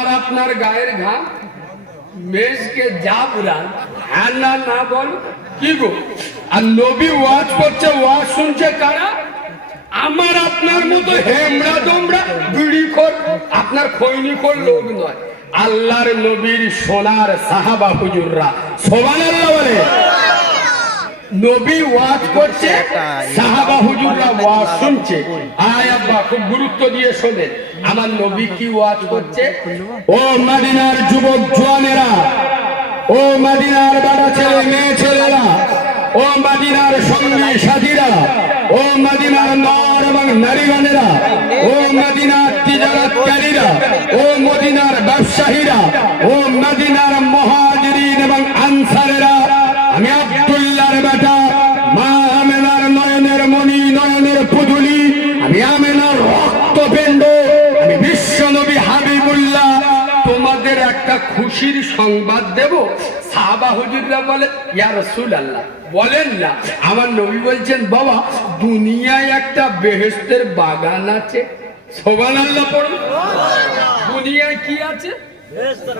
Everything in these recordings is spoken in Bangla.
আর আপনার গায়ের ঘাম মেজকে যা পুরান হ্যাঁ না না বল কি গো। আর নবী ওয়াজ করছে, ওয়াজ শুনছে কারা? আমার আপনার মতো হেমড়া দমড়া বিড়িখোর, আপনার খৈনিখোর লোক নয়। আল্লাহর নবীর সোনার সাহাবা হুজুররা সুবহানাল্লাহ বলে। নবী ওয়াজ করছে, সাহাবা হুজুররা ওয়াজ শুনছে। আয় আব্বা খুব গুরুত্ব দিয়ে শোনেন, আমার নবী কি ওয়াজ করছে। ও মদিনার যুবক জওয়ানেরা, ও মদিনার বড় ছেলে মেয়ে ছেলেরা, ও মদিনার সঙ্গী সাথীরা, ও মদিনার নর এবং নারীগণেরা, ও মদিনার তিজারতকারীরা, ও মদিনার ব্যবসায়ীরা, ও মদিনার মুহাজিরিন এবং আনসারেরা, আমি আব্দুল্লাহর বেটা, মা আমেনার নয়নের মণি, নয়নের পুতুলি, আমি আমেনার রক্তপিণ্ড, আমি বিশ্বনবী হাবিবুল্লাহ, তোমাদের একটা খুশির সংবাদ দেব। সাহাবা হুজুররা বলে, ইয়া রাসূলুল্লাহ বলেন না। আমার নবী বলছেন, বাবা দুনিয়ায় একটা বেহেশতের বাগান আছে। সুবহানাল্লাহ পড়ুন। দুনিয়ায় কি আছে?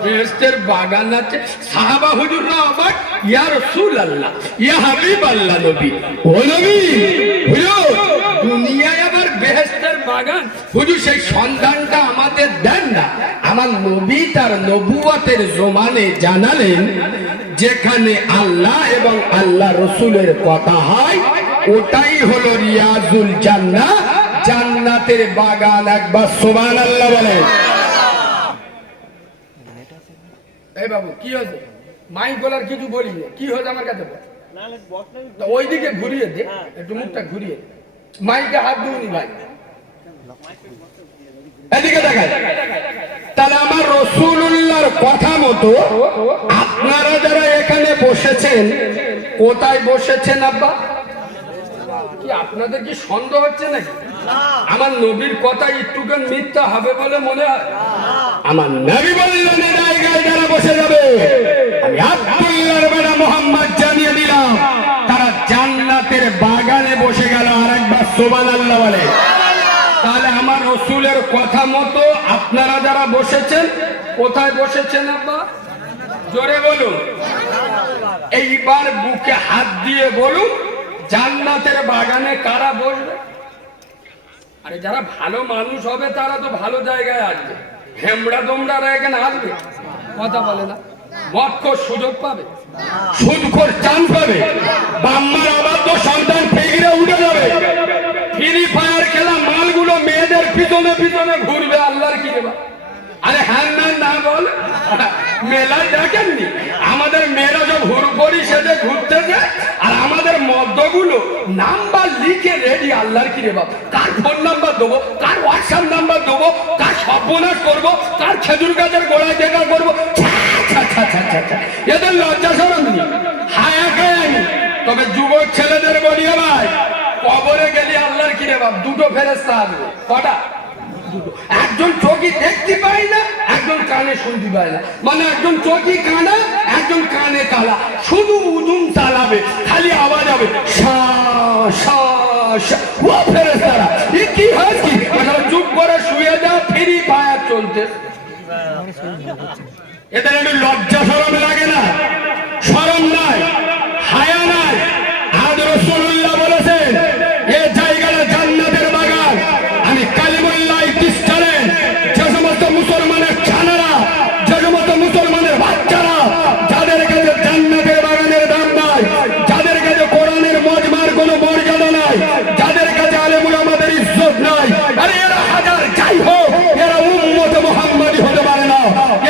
বেহেশতের বাগান আছে। সাহাবা হুজুররা আবার, ইয়া রাসূলুল্লাহ, ইয়া হাবিবাল্লাহ নবী, ও নবী হুজুর দুনিয়ায় আবার বেহেশতের বাগান, হুজুর সেই সন্ধানটা আমাদের দেন না। আমার নবী তার নবুয়তের জমানে জানালেন, যেখানে আল্লাহ এবং আল্লাহ রসুলের কথা হয় ওটাই হলো রিয়াজুল জান্নাহ, জান্নাতের বাগান। একবার সুবহানাল্লাহ বলে। এই বাবু কি হয়েছে? মাইক বলার কিছু বলি না, কি হয়েছে আমার কাছে বল। ওইদিকে ঘুরিয়ে দে, একটু মুখটা ঘুরিয়ে দে। মাইকে হাত দিউনি ভাই, এদিকে দেখায়। তাহলে আমার রাসূলুল্লাহর কথা মতো আপনারা যারা এখানে বসেছেন, কোথায় বসেছেন আব্বা? কি আপনাদের কি সন্দেহ হচ্ছে নাকি আমার নবীর কথা একটুখান মিথ্যা হবে বলে মনে হয়? আমার নবী বললেন, এই জায়গায় যারা বসে যাবে, আমি আব্দুল্লাহর বেটা মুহাম্মদ জানিয়ে দিলাম, তারা জান্নাতের বাগানে বসে গেল। আর একবার সুবহানাল্লাহ বলে। তাহলে আমার রাসূলের কথা মতো আপনারা যারা বসেছেন, কোথায় বসেছেন আব্বা? জোরে বলুন। এইবার বুকে হাত দিয়ে বলুন, জান্নাতের বাগানে কারা বসবে? আরে যারা ভালো মানুষ হবে তারা তো ভালো জায়গায় আসবে। হেমড়া দমড়ারা এখানে আসবে? কথা বলে না। মদখোর সুযোগ পাবে, সুদখোর চান্স পাবে, বাম্মার অবাধ্য সন্তান ফিরে উঠে যাবে। ফ্রি ফায়ার খেলা মালগুলো মেয়েদের পিছনে পিছনে ঘুরবে। আল্লাহর কি দেবা? আরে হ্যাঁ না না বল। মেলায় দেখেননি আমাদের মেয়েরা সব হুড়পড়ি সেজে ঘুরতেছে, আর আমাদের মদ্যগুলো নাম্বার লিখে রেডি। আল্লাহর কি রে বাপ, কার ফোন নাম্বার দেবো, কার হোয়াটসঅ্যাপ নাম্বার দেবো, কার সর্বনাশ করবো, কার খেজুর গাছের গোড়ায় দেখা করবো। এদের লজ্জা শরম নেই, হায়া খায়। তবে যুবক ছেলেদের বলি, ভাই কবরে গেলে আল্লাহর কি রে বাপ দুটো ফেরেশতা আসবে। কটা? একজন চোখে দেখতে পায় না, একজন কানে শুনতে পায় না। মানে একজন চোখে কানা, একজন কানে কালা, শুধু উজুন চালাবে, খালি আওয়াজ হবে সা সা সা। ও ফেরেশতারা এ কি হয় কি? চুপ করে শুয়ে যাও, ফ্রি ফায়ার চলতে। এদের একটু লজ্জা শরম লাগে না? শরম নাই, হায়া নাই। আজ রাসূলুল্লাহ বলেছেন, এ জায়গাটা জান্নাতের বাগান। আমি কালিমুল্লাহ খ্রিস্টানের যে সমস্ত মুসলমানের ছানারা, যে সমস্ত মুসলমানের বাচ্চারা, যাদের কাছে জান্নাতের বাগানের দাম নাই, যাদের কাছে কোরআনের মজমার কোনো মর্যাদা নাই, যাদের কাছে আলেম উলামাদের ইজ্জত নাই, আরে এরা হাজার যাই হোক, এরা উম্মতে মুহাম্মাদি হতে পারে না।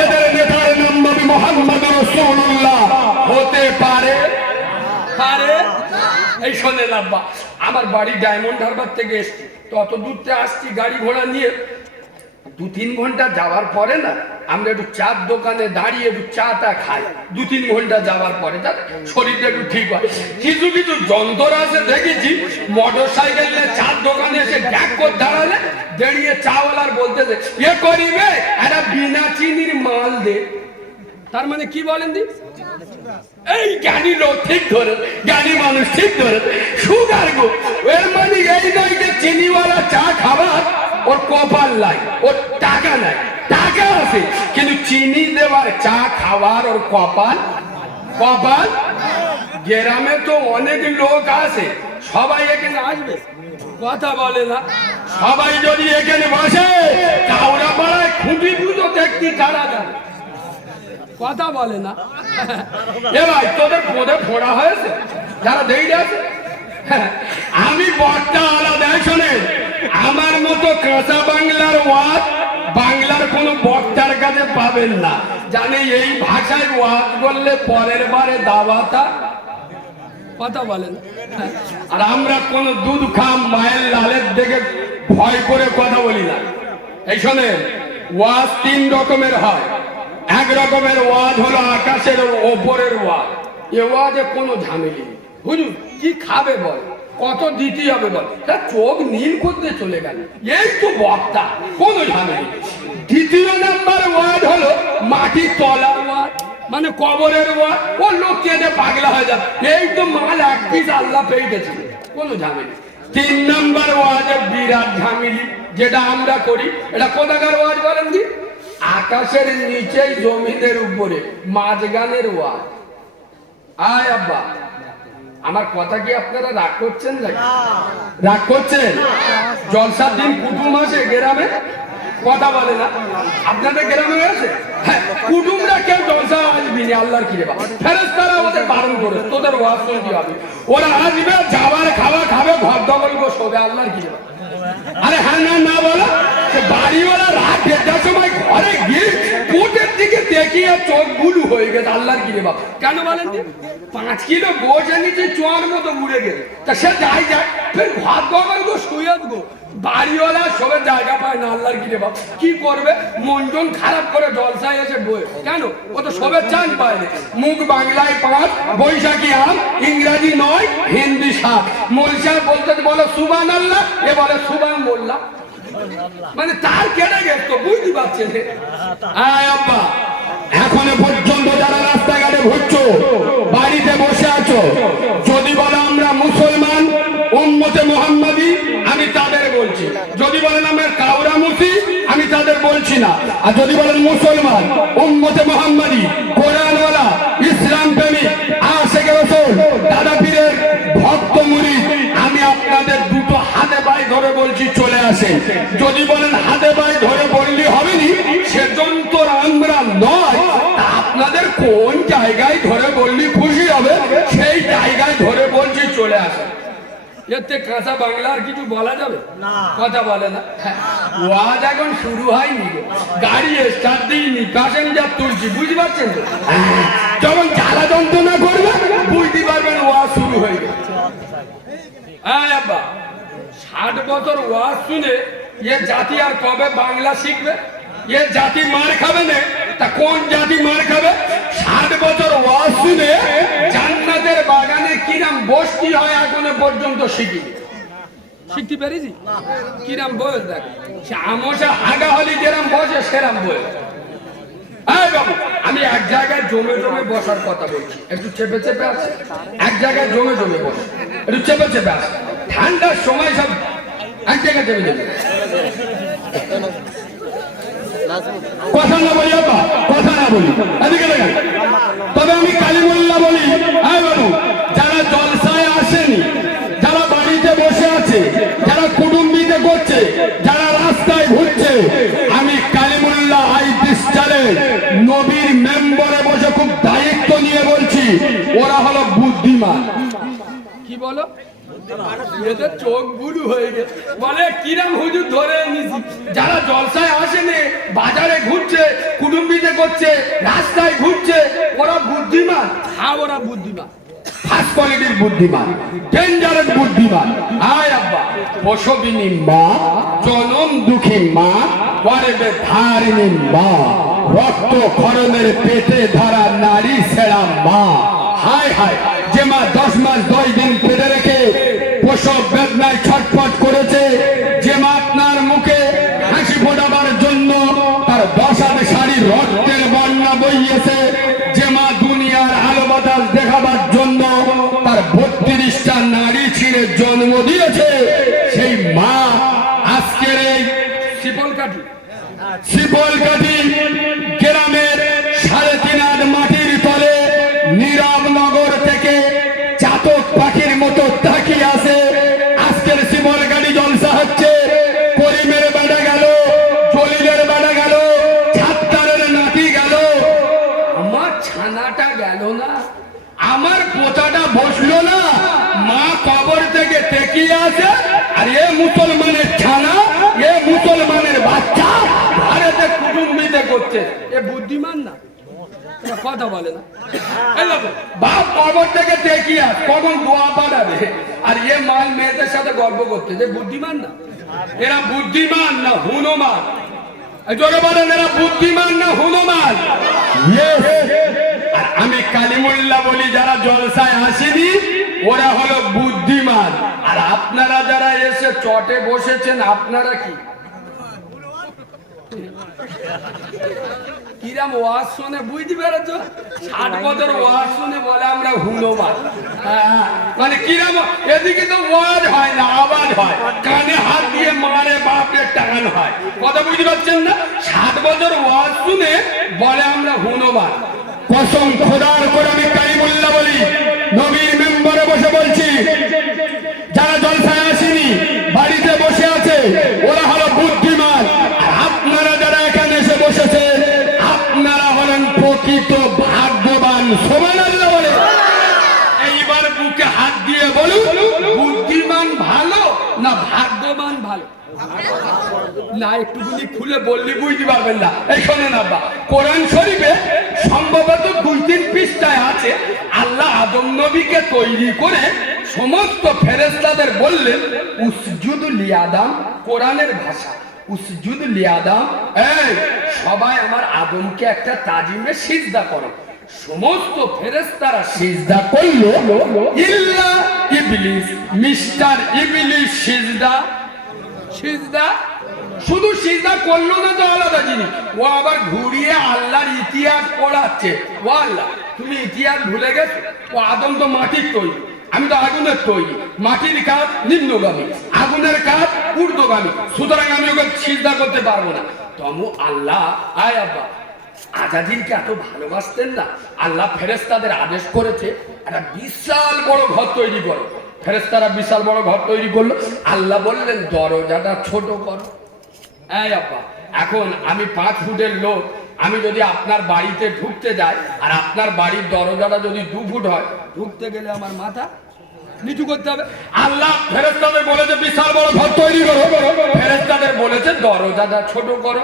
এদের নেতার নাম নবী মুহাম্মদ রাসূলুল্লাহ হতে পারে পারে। এই শোনেন আব্বা, আমার বাড়ি ডায়মন্ড হারবার থেকে এসছি, তত দূরতে আসছি গাড়ি ঘোড়া নিয়ে। 2-3 ঘন্টা যাওয়ার পরে না আমরা একটু চার দোকানে দাঁড়িয়ে একটু চাটা খাই। 2-3 ঘন্টা যাওয়ার পরে তার শরীরটা একটু ঠিক হয়। কিছু কিছু যন্ত্র আছে দেখেছি, মোটর সাইকেল নিয়ে চার দোকানে এসে ড্যাক করে দাঁড়ালে দাঁড়িয়ে চাওয়ালার বলতেছে, এ করিবে একটা বিনা চিনির মাল দে। তার মানে কি বলেন দি? এই জ্ঞানী লোক ঠিক ধরে, জ্ঞানী মানুষ ঠিক ধরে, সুগার গো। এর মানে এই নয় যে চিনিওয়ালা চা খাবার ওর কপাল নাই, ওর টাকা নাই। টাকা আছে চিনি দেওয়ার চা খাওয়ার ওর কপাল কপাল। গ্রামে তো অনেক লোক আছে, সবাই এখানে আসবে, কথা বলে না। সবাই যদি এখানে বসে, কাউরা পাড়ায় খুঁটি পুজো দেখতে কারা যাবে, কথা বলে না। এ ভাই তোদের পদে ফোড়া হয়েছে যারা দেখে আছে। আমি বক্তা আলাদা শোনে, আমার মতো কাঁচা বাংলার ওয়াজ বাংলার কোন বক্তার কাছে পাবেন না। জানে এই ভাষায় ওয়াজ বললে পরের বারে দাওয়াতা, কথা বলেন। আর আমরা কোন দুধ খাম মায়ের লালের দিকে ভয় করে কথা বলি না। এই শোনেন, ওয়াজ তিন রকমের হয়। এক রকমের ওয়াজ হলো আকাশের ওপরের ওয়াজ, এ ওয়াজে কোনো ঝামেলি নেই। হুজুর কি খাবে বল, কত দিতে হবে বল, তা চোখ নীল করতে চলে গেল, এই তো বক্তা, কোনো ঝামেলি। দ্বিতীয় নাম্বার ওয়াজ হলো মাটির তলার ওয়াজ, মানে কবরের ওয়াজ, ও লোক কেঁদে পাগলা হয়ে যাবে, এই তো মাল এক পিস আল্লাহ পেয়ে গেছে, কোনো ঝামেলি। তিন নাম্বার ওয়াজে বিরাট ঝামেলি, যেটা আমরা করি। এটা কোথাকার ওয়াজ বলেন দি? আকাশের নিচে জমিনের উপরে, মাঝগানের ওয়াজ। আয় আব্বা, আমার কথা কি আপনারা রাগ করছেন নাকি? রাগ করছেন? জলসার দিন কুটুম আসে গ্রামে, কথা বলে না। আপনাদের গ্রামে আছে কুটুমরা, কেউ জলসা আসবি না, আল্লাহর কি রে বাবা, ফেরেশতারা ওদের বারণ করে, তোদের ওয়াজ শুনতে হবে। ওরা আসবে, যাবার খাওয়া খাবে, ঘর দখল করে শোবে, আল্লাহর কি রে বাবা। আরে হ্যাঁ না না বলো, বাড়িওয়ালা রাত 1:30টার সময় ঘরে গিয়ে কোটের দিকে দেখিয়ে চোখ গুলু হয়ে গেছে, আল্লাহর কি রে বাবা। কেন বলেন? 5 কিলো গোছ এনেছে, চোয়ার মতো উড়ে গেছে, তা সে যাই যায়, ফের ঘর দখল করে শুয়ে দেবো, বাড়িওয়ালা সবের জায়গা পায় না, আল্লাহর কি রে বাবা। কি করবে, মন খারাপ করে জলসায় এসে বয়ে, কেন ও তো সবের চান্স পায় না। মুখ বাংলায় 5, বৈশাখী আম, ইংরাজি 9, হিন্দি 7। মোলসা বলতে বলো সুবহানাল্লাহ, এ বলে সুবহান মোল্লা, মানে তার কেটে গেছে, বুঝতে পারছেন? আয় আব্বা, এখনো পর্যন্ত যারা রাস্তাঘাটে ঘুরছো, বাড়িতে বসে আছো, যদি বলো আমরা মুসলমান উম্মতে মুহাম্মাদি, আমি তাদের বলছি। যদি বলেন আমরা কাউরামুখী, আমি তাদের বলছি না। আর যদি বলেন মুসলমান উম্মতে মুহাম্মাদি, কোরআনওয়ালা, ইসলাম প্রেমিক, আশিকে রাসূল, দাদা পীরের ভক্ত মুরিদ, আমি আপনাদের দুটো হাতে পায়ে ধরে বলছি চলে আসেন। যদি বলেন হাতে পায়ে ধরে বললে হবে নি, সেজন্য আমরা নয়, আপনাদের কোন জায়গায় ধরে বললি খুশি হবে, সেই জায়গায় ধরে বলছি চলে আসেন। এতে কাঁচা বাংলার কিছু বলা যাবে না, কথা বলে না। ওয়াজ এখন শুরু হয়নি, গাড়ি স্টার্ট দিইনি, প্যাসেঞ্জার তুলছি, বুঝতে পারছেন তো? যখন জ্বালা যন্ত্রণা করবে বুঝতে পারবেন ওয়াজ শুরু হয়ে গেছে। হ্যাঁ আব্বা, 60 বছর ওয়াজ শুনে এ জাতি আর কবে বাংলা শিখবে? এ জাতি মার খাবে না, তা কোন জাতি মার খাবে? 60 বছর ওয়াজ শুনে জান্নাতের বাগানে কিরাম বসতি হয় এখনো পর্যন্ত শিখিনি, শিখতে পেরেছি? কিরাম বয়স দেখ, আমসা আগা হলি যেরাম বসে সেরাম বয়স। আমি এক জায়গায় জমে জমে বসার কথা বলছি, একটু চেপে চেপে আছে, এক জায়গায় জমে জমে বসে, একটু চেপে চেপে আছে। ঠান্ডার সময় সব এক জায়গায় চেপে যাবে, কথা না বলি বাবা, কথা না বলি, এদিকে দেখেন। তবে আমি কালিমুল্লাহ বলি, হ্যাঁ বলুন, যারা জলসায় আসেনি, যারা বাড়িতে বসে আছে, যারা কুটুম্বিতে করছে, যারা রাস্তায় ঘুরছে, আমি কালিমুল্লাহ আইডিস চ্যানেল নবীর মেম্বারে বসে খুব দায়িত্ব নিয়ে বলছি, ওরা হলো বুদ্ধিমান। কি বলো? এদের চোখ বুলু হয়ে গেছে, বলে কিরাম হুজুর ধরে এনেছি, যারা জলসায় আসেনি, বাজারে ঘুরছে, কুটুম্বিতে করছে, রাস্তায় ঘুরছে, ওরা বুদ্ধিমান। হ্যাঁ ওরা বুদ্ধিমান, ফার্স্ট কোয়ালিটির বুদ্ধিমান, ডেঞ্জারাস বুদ্ধিমান। আয় আব্বা, প্রসবিনী মা, জনম দুঃখী মা, পরেবে ধারিণী মা, রক্ত খরণের পেটে ধরা নারী ছেড়া মা। হায় হায়, যে মা 10 মাস 10 দিন পেটে রেখে প্রসব বেদনায় ছটফট করেছে, যে মা আপনার মুখে হাসি ফোটাবার জন্য তার 10 হাত শাড়ি রক্তের বন্যা বইয়েছে, যে মা দুনিয়ার আলো বাতাস দেখাবার জন্য তার 32টা নারী ছিঁড়ে জন্ম দিয়েছে, সেই মা আজকের এই শিপলকাঠি গ্রামে টেকিয়ে আছে, আর এ মুসলমানের ছানা, এ মুসলমানের বাচ্চা ভারতে কুটুম্বিতে করছে। এ বুদ্ধিমান না, কথা বলে না। বাপ কবর থেকে টেকিয়ে কখন দোয়া পাঠাবে, আর এ মাল মেয়েদের সাথে গল্প করতে। যে বুদ্ধিমান না, এরা বুদ্ধিমান না হুনুমান? জোরে বলেন, এরা বুদ্ধিমান না হুনুমান? আর আমি কালিমুল্লাহ বলি, যারা জলসায় আসেনি ওরা হলো বুদ্ধিমান, আর আপনারা যারা এসে চটে বসেছেন আপনারা কি কিরাম ওয়াজ শুনে বুঝতে পেরেছ? 60 বছর ওয়াজ শুনে বলে আমরা হুনুমান। মানে কিরাম, এদিকে তো ওয়াজ হয় না, আওয়াজ হয়, কানে হাত দিয়ে মারে বাপরে টাকানো হয়। কথা বুঝতে পারছেন না? 60 বছর ওয়াজ শুনে বলে আমরা হুনুমান। কসম খোদার করে আমি কালিমুল্লাহ বলি, নবীর মেম্বারে বসে বলছি, যারা জলসায় আসেনি বাড়িতে বসে আছে ওরা হলো বুদ্ধিমান, আর আপনারা যারা এখানে এসে বসেছেন আপনারা হলেন প্রকৃত ভাগ্যবান। সুবহানাল্লাহ বলে। এইবার বুকে হাত দিয়ে বলুন, বুদ্ধিমান ভালো না ভাগ্যবান ভালো? না, একটুখানি খুলে বললি বুঝতে পারবেন না। এই শোনেন আব্বা, কোরআন শরীফে সম্ভবত 2-3 পৃষ্ঠায় আছে, আল্লাহ আদম নবীকে তৈরি করে সমস্ত ফেরেশতাদের বললেন উসজুদু লিআদম। কোরআনের ভাষা উসজুদু লিআদম, এই সবাই আমার আদমকে একটা তাজিমে সিজদা করো। সমস্ত ফেরেশতারা সিজদা করলো, ইল্লা ইবলিস, মিস্টার ইবলিস সিজদা শুধু সিজদা করলো না তো আলাদা জিনিস, ও আবার ঘুরিয়ে আল্লাহর ইতিহাস পড়াচ্ছে। ও আল্লাহ, তুমি ইতিহাস ভুলে গেছো? ও আদম তো মাটির তৈরি, আমি তো আগুনের তৈরি। মাটির কাজ নিম্নগামী, আগুনের কাজ ঊর্ধ্বগামী, সুতরাং আমি ওকে সিজদা করতে পারবো না। তমু আল্লাহ, আয় আব্বা, আজাদিনকে এত ভালোবাসতেন না, আল্লাহ ফেরেশতাদের আদেশ করেছে একটা বিশাল বড় ঘর তৈরি করো। ফেরেশতারা বিশাল বড় ঘর তৈরি করলো। আল্লাহ বললেন দরজাটা ছোট করো। এই আব্বা, এখন আমি 5 ফুটের লোক, আমি যদি আপনার বাড়িতে ঢুকতে যাই আর আপনার বাড়ির দরজাটা যদি 2 ফুট হয়, ঢুকতে গেলে আমার মাথা নিচু করতে হবে। আল্লাহ ফেরেশতাদের বলেছে বিশাল বড় ঘর তৈরি করো, ফেরেশতাদের বলেছে দরজাটা ছোট করো।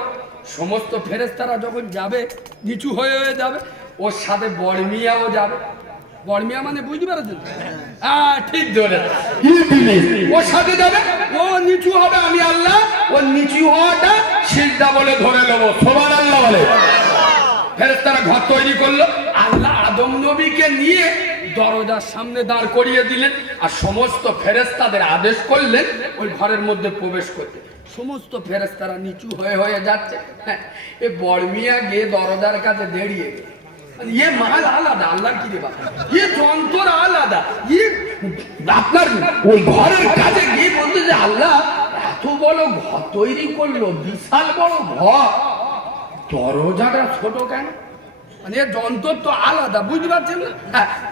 সমস্ত ফেরেশতারা যখন যাবে নিচু হয়ে হয়ে যাবে, ওর সাথে বর্মিয়াও যাবে। বর্মিয়া মানে বুঝতে পারছেন? হ্যাঁ, ঠিক ধরে, ওর সাথে যাবে, ও নিচু হবে, আমি আল্লাহ ও নিচু হওয়াটা সিজদা বলে ধরে নেবো। সুবহানাল্লাহ বলে। ফেরেশতারা ঘর তৈরি করলো, আল্লাহ আদম নবীকে নিয়ে দরজার সামনে দাঁড় করিয়ে দিলেন, আর সমস্ত ফেরেশতাদের আদেশ করলেন ওই ঘরের মধ্যে প্রবেশ করতে। সমস্ত ফেরেশতারা নিচু হয়ে হয়ে যাচ্ছে। হ্যাঁ, এ বর্মিয়া গিয়ে দরজার কাছে দাঁড়িয়ে, ये माल आलादा, আল্লাহর কি দেবা, ये যন্ত্র আলাদা, ये আপনার ওই ঘরের কাছে গিয়ে বলতে যে আল্লাহ এত বড় ঘর তৈরি করলো, বিশাল বড় ঘর, দরজাটা ছোট কেন? মানে যন্ত্র তো আলাদা, বুঝতে পারছেন না?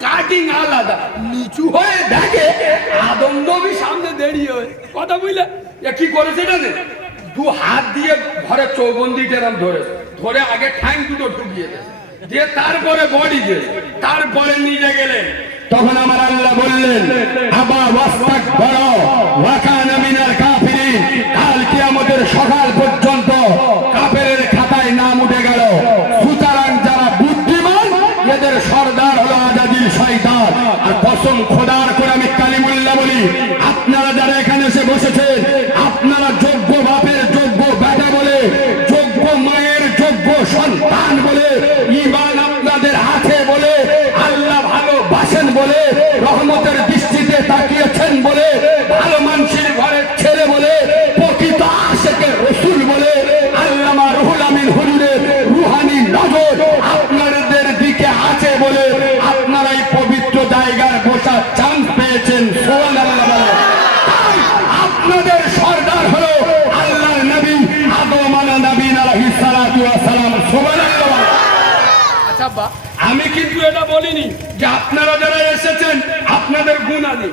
কাটিং আলাদা। নিচু হয়ে দেখে আদম নবী সামনে দাঁড়িয়ে হয়ে কথা বুঝলে কি করেছে জানেন? 2 হাত দিয়ে ঘরে চৌবন্দিটা এরকম ধরে আগে ঠ্যাং দুটো ঢুকিয়ে দেয়, দিয়ে তারপরে বডি দিয়ে তারপরে নিয়ে গেলেন। তখন আমার আল্লাহ বললেন আবা ওয়াস্তাকবার ওয়া কানা মিনাল কাফিরিন, কাল কিয়ামতের সকাল পর্যন্ত কাফেরের খাতায় নাম উঠে গেল। সুতরাং যারা বুদ্ধিমান এদের সর্দার হলো আজাদিল শয়তান। আর কসম খোদার করে আমি কালিমুল্লাহ বলি, আপনারা যারা এখানে এসে বসেছেন আপনারা যোগ্য বাপের যোগ্য বেটা বলে, যোগ্য মায়ের যোগ্য সন্তান বলে, ঈমান আপনাদের আছে বলে, আল্লাহ ভালোবাসেন বলে, রহমতের দৃষ্টিতে তাকিয়েছেন বলে, ভালো মানুষের ঘরের ছেলে বলে, প্রকৃত আশিকে রাসূল বলে, আল্লামা রুহুল আমিন হুজুরের রুহানি নজর আপনাদের দিকে আছে বলে আপনারা এই পবিত্র জায়গায় বসার চান্স পেয়েছেন। সুবহানাল্লাহ বলে। আপনাদের সর্দার হলো আল্লাহর নবী আদম আলাইহিস সালাতু ওয়াস সালাম। সুবহানাল্লাহ। আচ্ছা বা আমি কিন্তু এটা বলিনি যে আপনারা যারা এসেছেন আপনাদের গুনাহ নেই,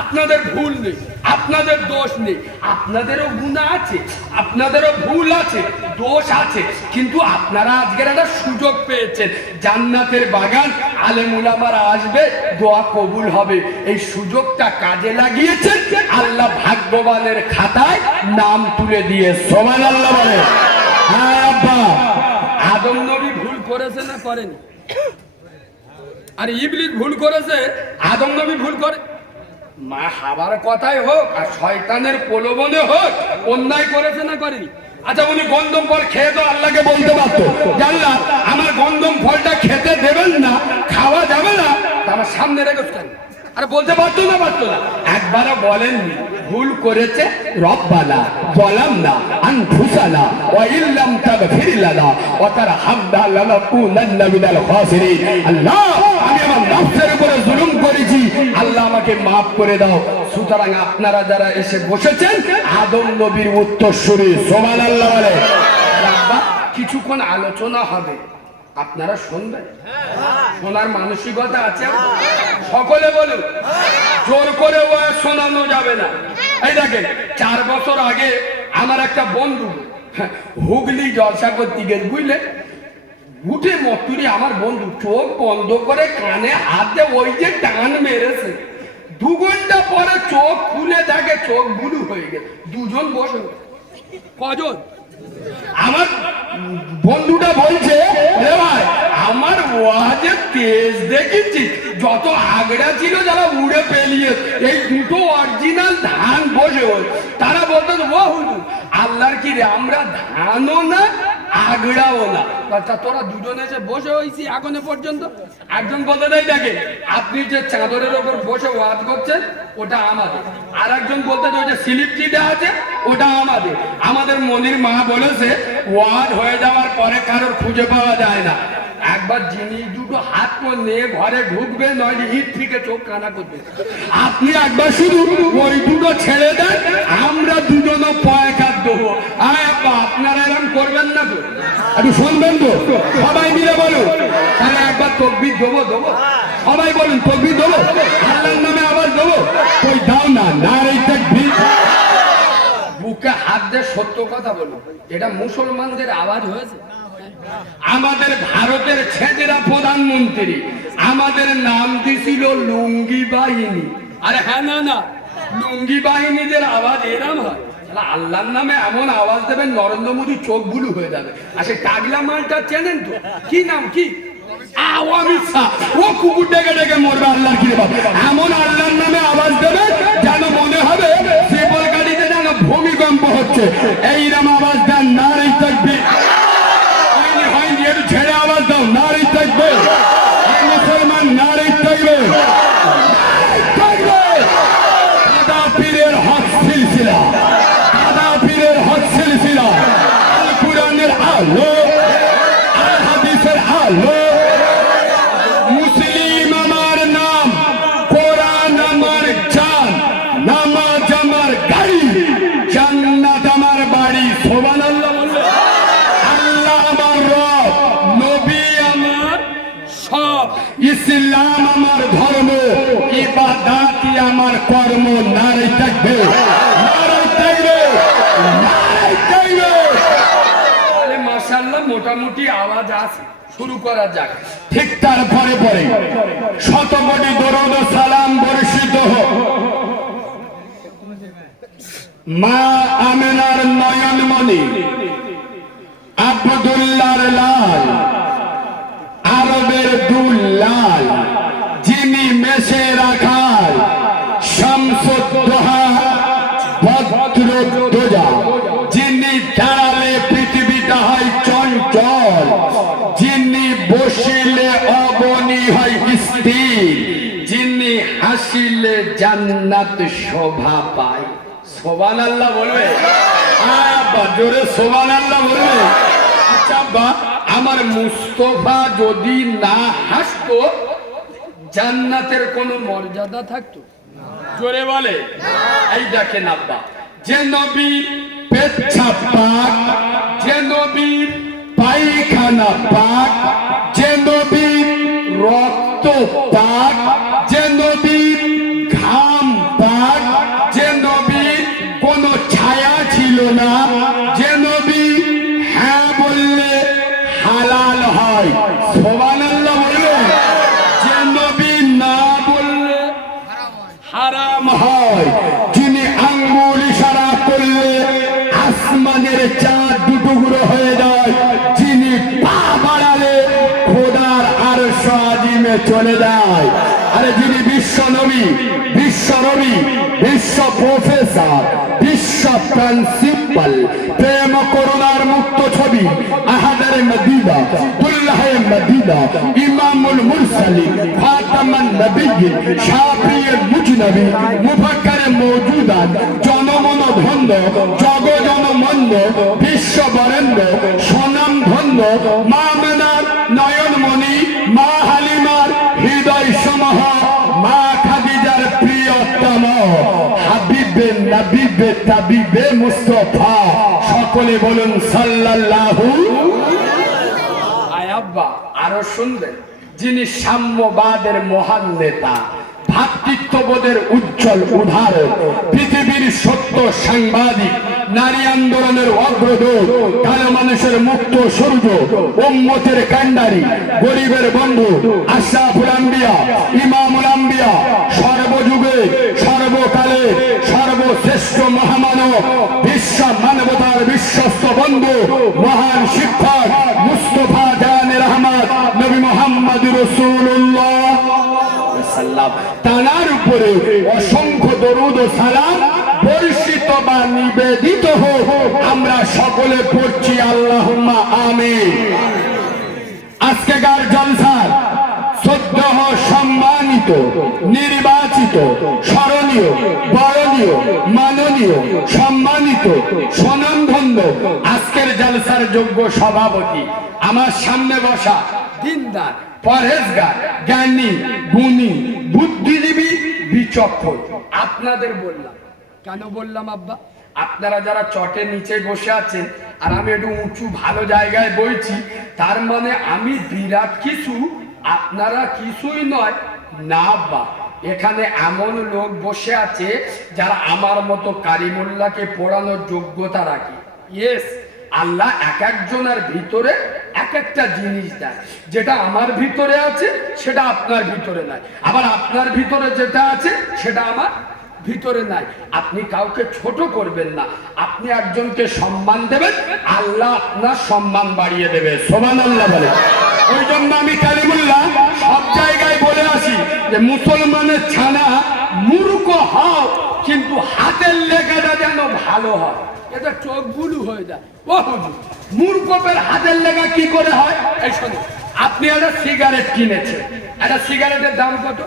আপনাদের ভুল নেই, আপনাদের দোষ নেই, আপনাদেরও গুনাহ আছে, আপনাদেরও ভুল আছে, দোষ আছে, কিন্তু আপনারা আজকের একটা সুযোগ পেয়েছেন। জান্নাতের বাগান, আলেম উলামারা আসবে, দোয়া কবুল হবে। এই সুযোগটা কাজে লাগিয়েছেন, আল্লাহ ভাগ্যবানের খাতায় নাম তুলে দিয়ে সুবহানাল্লাহ বলে। হ্যাঁ আব্বা, আদম নবী ভুল করেছে না করেনি? আর ইবলিস ভুল করেছে, আদম নবী ভুল করে মা হাবার কথাই হোক আর শয়তানের প্রলোভনে হোক, অন্যায় করেছে না করেনি? আচ্ছা, উনি গন্ধম ফল খেয়ে তো আল্লাহকে বলতে পারতো, আল্লাহ আমার গন্ধম ফলটা খেতে দেবেন না, খাওয়া যাবে না, আমার সামনে রেখেছেন। আরে বলতে পারতো না? পারতো না, একবারও বলেননি। ভুল করেছে, রব্বানা যালামনা আনফুসানা ওয়া ইল্লাম তাগফির লানা ওয়া তারহামনা লানাকুনান্না মিনাল খাসিরিন। আল্লাহ, আমি আমার নফসের উপরে জুলুম করেছি, আল্লাহ আমাকে maaf করে দাও। সুতরাং আপনারা যারা এসে বসেছেন, আদম নবীর উত্তরসূরি, সুবহানাল্লাহ বলে। বাবা, কিছুক্ষণ আলোচনা হবে, আপনারা শুনবেন? শোনার মানসিকতা আছে? সকলে বলুন, জোর করে ওয়াজ শোনানো যাবে না। এই দেখেন, 4 বছর আগে আমার একটা বন্ধু হুগলি জলসা করতে গেছে, বুঝলে, উঠে মতুরি আমার বন্ধু চোখ বন্ধ করে কানে হাত দিয়ে ওই যে টান মেরেছে, 2 ঘন্টা পরে চোখ খুলে দেখে চোখ বুলু হয়ে গেছে। দুজন বসে, কজন? আমার বন্ধুটা বলছে, রে ভাই, আমার ওয়াজে তেজ দেখেছি, যত আগড়া ছিল যারা উড়ে পেলিয়ে, এই দুটো অরিজিনাল ধান বসে হল। তারা বলতো, ও হুজুর, আল্লাহর কি রে, আমরা ধানও না আগড়াও না, তোরা দুজন এসে বসে হয়েছি এখনো পর্যন্ত। একজন বলতে দেয়, দেখে আপনি যে চাদরের ওপর বসে ওয়াজ করছেন ওটা আমাদের, আর একজন বলতে ওই যে স্লিপ চিঠা আছে ওটা আমাদের। আমাদের মনির মা বলেছে, ওয়াজ হয়ে যাওয়ার পরে কারোর খুঁজে পাওয়া যায় না, একবার জিনিস দুটো হাত করে নিয়ে ঘরে ঢুকবে, নইলে ইট থেকে চোখ কানা করবে। আপনি একবার শুধু ওই দুটো ছেড়ে দেন, আমরা দুজনও পয়কার দেবো। আরে আব্বা, আপনারা এরকম করবেন না তো? একটু শুনবেন তো? সবাই মিলে বলুন, তাহলে একবার তকবীর দেবো। সবাই বলুন, তকবীর দেবো, আল্লাহর নামে আওয়াজ দেবো। কই দাও না, নারে তাকবীর। বুকে হাত দিয়ে সত্য কথা বলুন, এটা মুসলমানদের আওয়াজ হয়েছে? আমাদের ভারতের ছেলেরা প্রধানমন্ত্রী, আমাদের নাম দিছিল লুঙ্গি বাহিনী। আরে হ্যাঁ, না, লুঙ্গি বাহিনীদের আওয়াজ এরম হয়? আল্লাহর নামে এমন আওয়াজ দেবেন, নরেন্দ্র মোদী চোখ বুলু হয়ে যাবে। আর সেই টাগলা মালটা চেনেন তো? কি নাম কি? অমিত শাহ। ও কুকুর ডেকে ডেকে মরবে, আল্লাহর কি বাবা, এমন আল্লাহর নামে আওয়াজ দেবে যেন মনে হবে সেবল গাড়িতে যেন ভূমিকম্প হচ্ছে। এইরকম আওয়াজ দেন, নারে তাকবীর। ছেড়ে আওয়াজ দাও, নারে তাকবীর। মুসলমান, নারে তাকবীর। দাদা পীরের হক সিলসিলা, দাদা পীরের হক সিলসিলা, আল কুরআনের আলো, আল হাদিসের আলো। মুসলিম আমার নাম, কোরআন আমার জান, নামাজ আমার গাড়ি, জান্নাত আমার বাড়ি। সুবহানাল্লাহ বললে। আল্লাহ আমার রব, নবী আমার সব, ইসলাম আমার ধর্ম, ইবাদতই আমার কর্ম। নারে তাকবীর, নারে তাকবীর, নারে তাকবীর। আরে মাশাআল্লাহ, মোটামুটি আওয়াজ আছে, শুরু করা যাক। ঠিক তার পরে পরে শতকোটি দরুদ ও সালাম বর্ষিত হোক মা আমেনার নয়নমণি, আব্দুল্লাহর লাল, আরবের দুল্লাল, যিনি মেষে রাখাল, শামসুদ্দোহা, বদরুদ্দোজা, যিনি দাঁড়ালে পৃথিবীটা হয় চঞ্চল, যিনি বসিলে অবনী হয় স্থির, যিনি হাসিলে জান্নাত শোভা পায়। সুবহানাল্লাহ বলবে? আব্বা জোরে সুবহানাল্লাহ বলবে? আচ্ছা আব্বা, আমার মুস্তাফা যদি না হাসতো, জান্নাতের কোনো মর্যাদা থাকতো? জোরে বলে। এই দেখেন আব্বা, যে নবীর পেচ্ছাপ পাক, যে নবীর পায়খানা পাক, যে নবীর রক্ত পাক, যে নবীর ঘাম পাক, যে নবীর হয়, সুবহানাল্লাহ বলবে। যে নবী না বললে হারাম হয়, যিনি আঙ্গুল ইশারা করলে আসমানের চাঁদ দুটুকরো হয়ে যায়, যিনি পা বাড়ালে খোদার আরশ আজিমে চলে যায়। আরে যিনি বিশ্ব নবী, বিশ্ব প্রফেসর, বিশ্ব প্রিন্সিপাল, প্রেম করুণার মুক্ত ছবি, আহাদার মদিনা, দুল্লাহে মদিনা, ইমামুল মুরসালিন, খাতামান নবিয়্যিন, শাফিউল মুজনবী, মুফাক্কিরে মওজুদাত, জনমন ধন্য, জগজনমন্য, বিশ্ব বরেণ্য, স্বনাম ধন্য, মা মেনার নয়নমণি, মা হালিমার হৃদয় সমহ, মা খাদিজার প্রিয়তম, হাবিবে নবিবে তাবিবে মুস্তাফা, সকলে বলুন সাল্লাল্লাহু। আয়াব্বা আরো শুনবেন, যিনি সাম্যবাদের মহান নেতা, ভাতৃত্ববোধের উজ্জ্বল উদাহরণ, পৃথিবীর সত্য সাংবাদিক, নারী আন্দোলনের অগ্রদূত, কালো মানুষের মুক্ত সূর্য, উম্মতের কান্ডারি, গরিবের বন্ধু, আশরাফুল আম্বিয়া, ইমামুল আম্বিয়া, সর্বযুগে সর্বকালে সর্বশ্রেষ্ঠ মহামানব, বিশ্ব মানবতার বিশ্বস্ত বন্ধু, মহান শিক্ষক মুস্তাফা জানে রহমত নবী মুহাম্মদ রাসূলুল্লাহ তার উপরে অসংখ্য দরুদ ও সালাম বর্ষিত বা নিবেদিত হোক। আমরা সকলে পড়ছি আল্লাহুম্মা আমিন। আজকেকার জলসার শ্রদ্ধেয়, সম্মানিত, নির্বাচিত, স্মরণীয়, বরণীয়, মাননীয়, সম্মানিত, স্বনামধন্য আজকের জলসার যোগ্য সভাপতি, আমার সামনে বসা দিনদার, পরহেজগার, জ্ঞানী, গুণী, বুদ্ধিজীবী, বিচক্ষণ। আপনাদের বললাম, কেন বললাম আব্বা? আপনারা যারা চটের নিচে বসে আছেন আর আমি একটু উঁচু ভালো জায়গায় বইছি, তার মানে আমি বিরাট কিছু, আপনারা কিছুই নয় না আব্বা। এখানে এমন লোক বসে আছে যারা আমার মতো কারিমুল্লাহকে পড়ানোর যোগ্যতা রাখে। ইয়েস, আল্লাহ এক একজনের ভিতরে এক একটা জিনিস দেয়, যেটা আমার ভিতরে আছে সেটা আপনার ভিতরে নাই, আবার আপনার ভিতরে যেটা আছে সেটা আমার ভিতরে নাই। আপনি কাউকে ছোট করবেন না, আপনি একজনকে সম্মান দেবেন, আল্লাহ আপনার সম্মান বাড়িয়ে দেবে। সুবহানাল্লাহ বলে। ওই জন্য আমি কালিমুল্লাহ সব জায়গায় বলে আসি যে মুসলমানের ছানা মূর্খ হও, কিন্তু হাতের লেখাটা যেন ভালো হয়, এটা চোখ বুলু হয়ে যায়। ও হুজুর, মূর্খের হাতের লেখা কি করে হয়? এই শোনো, আপনি একটা সিগারেট কিনেছেন, একটা সিগারেটের দাম কত?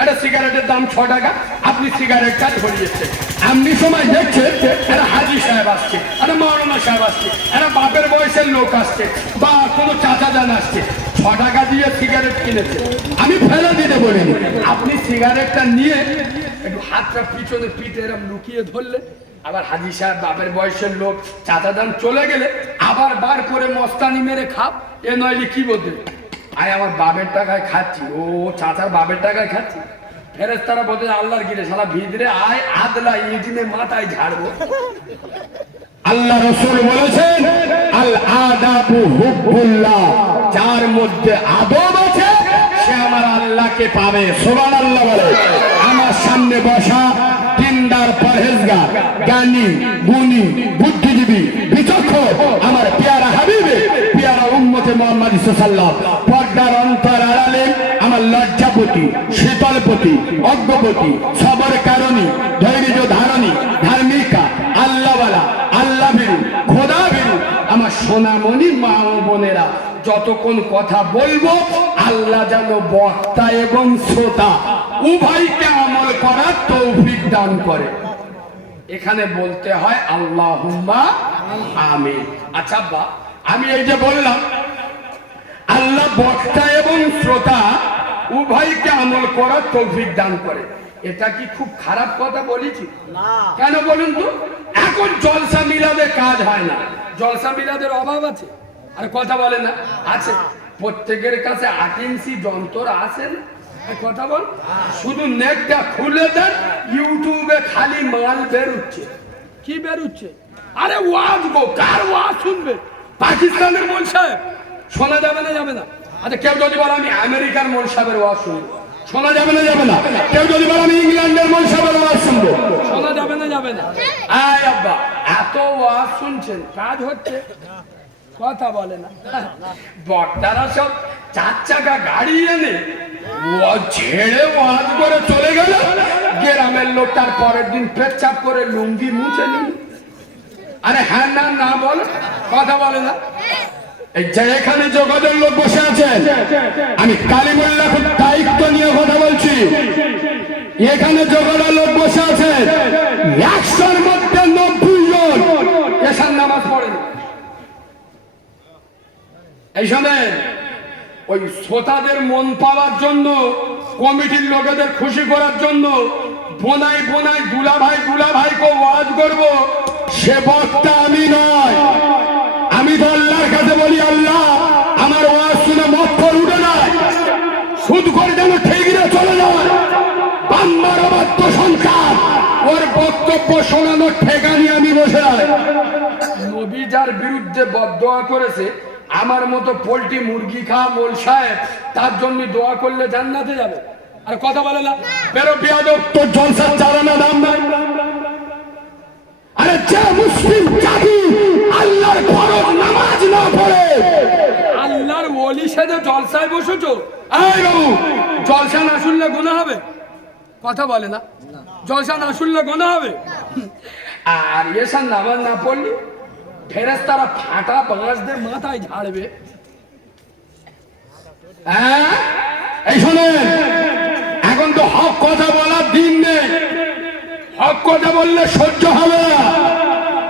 একটা সিগারেটের দাম 6 টাকা। আপনি সিগারেটটা ধরিয়েছেন, আপনি সময় দেখছেন একটা হাজি সাহেব আসছে, একটা মৌলানা সাহেব আসছে, একটা বাপের বয়সের লোক আসছে, বা কোনো চাচা জান আসছে, 6 টাকা দিয়ে সিগারেট কিনেছে। আমি ফেলে দিতে বলিনি, আপনি সিগারেটটা নিয়ে একটু হাতটা পিছনে পিঠে এরকম লুকিয়ে ধরলে, আবার হাজি সাহেব বাপের বয়সের লোক চাচা যান চলে গেলে আবার বার করে মস্তানি মেরে খাপ। এ নইলে কি বলতে, আয় আমার বাপের টাকায় খাচ্ছি, ও চাচার বাপের টাকায় খাচ্ছি। ফেরেশতারা বলতে আল্লাহর গিরে শালা ভিতরে আয়, আদলা ইজিনে মাথায় ঝাড়বো। আল্লাহ রাসূল বলেছেন আল আদাবু হুব্বুল্লাহ, যার মধ্যে আদব আছে সে আমার আল্লাহকে পাবে। সুবহানাল্লাহ বলে। আমার সামনে বসা দিনদার, পরহেজগার, জ্ঞানী, গুণী, বুদ্ধিজীবী, বিচক্ষণ আমার পেয়ারা হাবিবে, পেয়ারা উম্মতে মুহাম্মদ সাল্লাল্লাহু আলাইহি ওয়াসাল্লাম, পর্দার অন্তর আড়ালে আমার লজ্জাপতি, শীতলপতি, অজ্ঞপতি, সবর কারণী, ধৈর্য ধারণী, ধার্মিকা, আল্লাহওয়ালা, আল্লাহ ভীরু, খোদা ভীরু আমার সোনামণি মা ও বোনেরা, যতক্ষণ কথা বলবো আল্লাহ যেন বক্তা এবং শ্রোতা উভয়কে আমল করার তৌফিক দান করে। এখানে বলতে হয় আল্লাহুম্মা আমিন। আচ্ছা আব্বা, আমি এই যে বললাম আল্লাহ বক্তা এবং শ্রোতা উভয়কে আমল করার তৌফিক দান করে, এটা কি খুব খারাপ কথা বলেছি? কেন বলুন তো? এখন জলসা মিলাদে কাজ হয় না, জলসা মিলাদের অভাব আছে? আর কথা বলে না আছে, প্রত্যেকের কাছে 8 ইঞ্চি যন্ত্র আছে না? কথা বল, শুধু নেটটা খুলে দেন, ইউটিউবে খালি মাল বেরুচ্ছে। কি বেরুচ্ছে? আরে ওয়াজ গো, কার ওয়াজ শুনবে? পাকিস্তানের মূল সাহেব, শোনা যাবে না যাবে না? আচ্ছা কেউ যদি বলে আমি আমেরিকার মৌল সাহেবের ওয়াজ শুনবো, শোনা যাবে না যাবে না? কেউ যদি বলে আমি ইংল্যান্ডের মৌল সাহেবের ওয়াজ শুনবো, শোনা যাবে না যাবে না? আয় আব্বা এত ওয়াজ শুনছেন, কাজ হচ্ছে? কথা বলে না। বক্তারা সব 4 চাকা গাড়ি এনে ওয়াজ ছেড়ে ওয়াজ করে চলে গেল, গ্রামের লোক তার পরের দিন পেচ্ছাপ করে লুঙ্গি মুছে নিল। আরে হ্যাঁ না না বল, কথা বলে না। এই যে এখানে জগতের লোক বসে আছেন, আমি কালিমুল্লাহ খুব দায়িত্ব নিয়ে কথা বলছি। এখানে জগতের লোক বসে আছেন, 100-র মধ্যে 90 জন এশার নামাজ পড়েন। এই সময় ওই শ্রোতাদের মন পাওয়ার জন্য, কমিটির লোকেদের খুশি করার জন্য বোনাই বোনাই দুলা ভাইকে ওয়াজ করব, সে বক্তা আমি নয়। আমি তো আল্লাহর কাছে বলি, আল্লাহ আমার ওয়াজ শুনে মক্কর উঠে যায়, সুদ করে যেন ঠিক না চলে যায়। বাম্মার অবাধ্য সন্তান, ওর বক্তব্য শোনানোর ঠেকানি আমি বসে আছি। নবী যার বিরুদ্ধে বদদোয়া করেছে, আমার মতো পোল্ট্রি মুরগি খাওয়া মোল সাহেব তার জন্য দোয়া করলে জান্নাতে যাবে? আর কথা বলে না, বেরো বিয়াদব, তোর জলসার চালানা দাম নাই। আরে যে মুসলিম জাতি আল্লাহর ফরজ নামাজ না পড়ে, আল্লাহর ওলি সাথে জলসায় বসেছো, এই বাবু জলসা না শুনলে গুনাহ হবে? কথা বলে না, জলসা না শুনলে গুনাহ হবে। আর এসব নামাজ না পড়লে ফেরেশতারা ফাটা বাঁশদের মাথায় ঝাড়বে। হ্যাঁ এই শোনেন, এখন তো হক কথা বলার দিন নেই। হক কথা বললে সহ্য হবে না।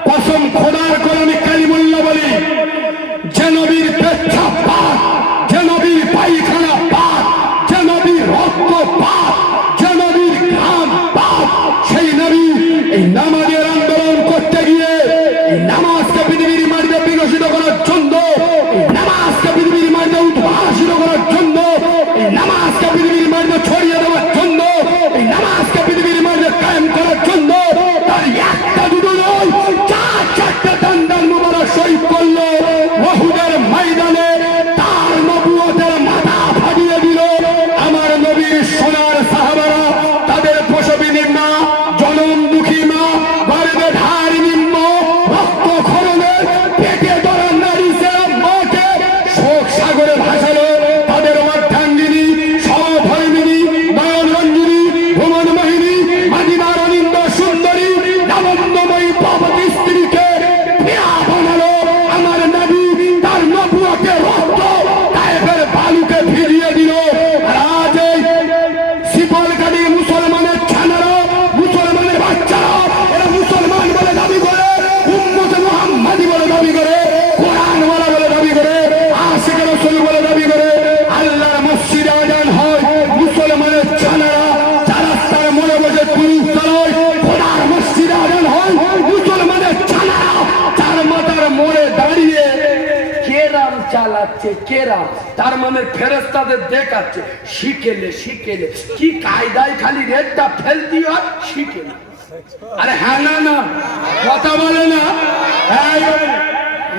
কসম খোদার করে আমি কালিমুল্লাহ বলি, যে নবীর পেচ্ছাপ পাক, যে নবীর পায়খানা পাক, যে নবীর রক্ত পাক, যে নবীর ঘাম পাক, সেই নবী এই নামাজের আন্দোলন করতে গিয়ে এই নামাজকে পৃথিবীর মাটিতে বিকশিত করার জন্য, এই নামাজকে পৃথিবীর মাটিতে উদ্ভাসিত করার জন্য, এই নামাজকে পৃথিবীর মাটিতে ছড়িয়ে দেওয়ার জন্য, এই নামাজকে পৃথিবীর মাটিতে কায়েম করার জন্য তার একটা দুটো নয়, 4-4টা দান্দার মুবারক শহীদ করলো ওহুদের ময়দানে। তার নবুয়তের মাথা ফাটিয়ে দিল আমার নবীর সোনার সাহাবারা, তাদের প্রসবিনী মা, জনম দুঃখী মা, গর্ভে ধার নিম্ন রক্ত খরণে পেটে ধরা নারী সে মাকে শোক সাগরে ভাসালো। তাদের অর্ধাঙ্গিনী, সহধর্মিনী, নয়ন রঞ্জিনী, ভুবন মোহিনী, মাদিনার অনিন্দ সুন্দরী, লাবণ্যময়ী ভবতী স্ত্রীকে প্রিয়া বানালো আমার নবী। তার নবুয়তের রক্ত তায়েফের বালুকে ভিজিয়ে দিল। আজ এই শিকলকারী মুসলমানের ছানারা, মুসলমানের বাচ্চারা, এরা মুসলমান বলে দাবি করে, উম্মতে মুহাম্মাদি বলে দাবি করে, কোরআনওয়ালা বলে দাবি করে, আশিকে রাসূল বলে দাবি করে। আল্লাহর মসজিদে আযান হয়, মুসলমানের ছানারা যারা তার মনে বসে পুরুষ চালায়, খোদার মসজিদে আযান হয়, মুসলমানের ছানারা তার মাথার মোড়ে দাঁড়িয়ে কেরাম চালাচ্ছে। কেরাম তার মানে ফেরেশতাদের দেখাচ্ছে, শিখেলে শিখেলে কি কায়দায় খালি রেটটা ফেলতি হয়, শিখেলে। আরে হ্যাঁ না না, কথা বলে না।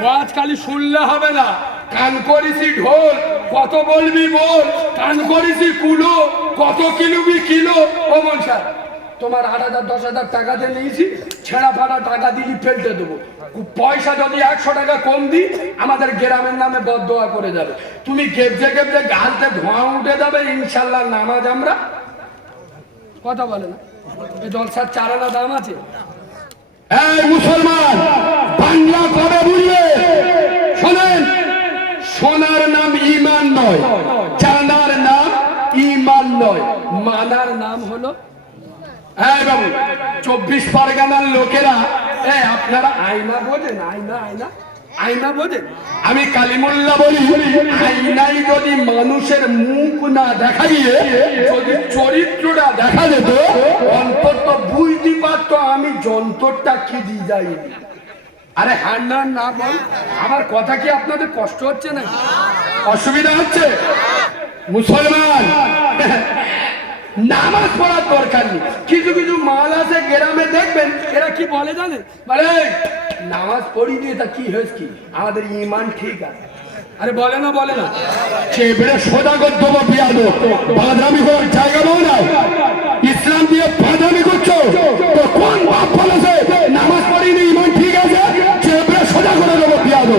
ওয়াজ খালি শুনলে হবে না, কান করিসি ঢোল, কত বলবি বল, কান করিসি কুলো, কত কিলুবি কিলো। ও মনসা তোমার 8,000 10,000 টাকা দিয়ে নিয়েছি, ছেঁড়া ফাটা টাকা দিলি ফেলতে দেবো। পয়সা যদি 100 টাকা কম দিই, আমাদের গ্রামের নামে বদদোয়া করে যাবে। তুমি গেবজে গেবজে গালতে ধোঁয়া উঠে যাবে, ইনশাল্লাহ নামাজ আমরা। কথা বলে না, এই জলসার চারানা দাম আছে। এই মুসলমান বাংলা কবে বুঝবে? শোনেন, সোনার নাম ঈমান নয়, জানার নাম ঈমান নয়, মানার নাম হলো। হ্যাঁ বাবু, 24 পরগনার লোকেরা, আপনারা আয়না বোঝেন? আয়না আয়না আয়না বোঝেন? আমি কালিমুল্লাহ বলি, আয়নায় যদি মানুষের মুখ না দেখা গিয়ে যদি চরিত্রটা দেখা যেত, অন্তত বুঝতে পারতো আমি যন্ত্রটা কি দিয়ে যাই। আরে হ্যাঁ না না বল, আমার কথা কি আপনাদের কষ্ট হচ্ছে না? অসুবিধা হচ্ছে? মুসলমান নামাজ পড়ার দরকার নেই। কিছু কিছু মাল আছে গ্রামে, দেখবেন এরা কি বলে জানেন? বলে নামাজ পড়ি দিয়ে তা কি হয়েছে, কি আমাদের ইমান ঠিক আছে। আরে বলে না চেপড়ে সোজা করে দেবো বিয়াদো, বাদামি করার জায়গা পাও না। ইসলাম দিয়ে বাদামি করছো তো কোন বাপ বলেছে নামাজ পড়িনি ইমান ঠিক আছে? চেপড়ে সোজা করে দেবো বিয়াদো।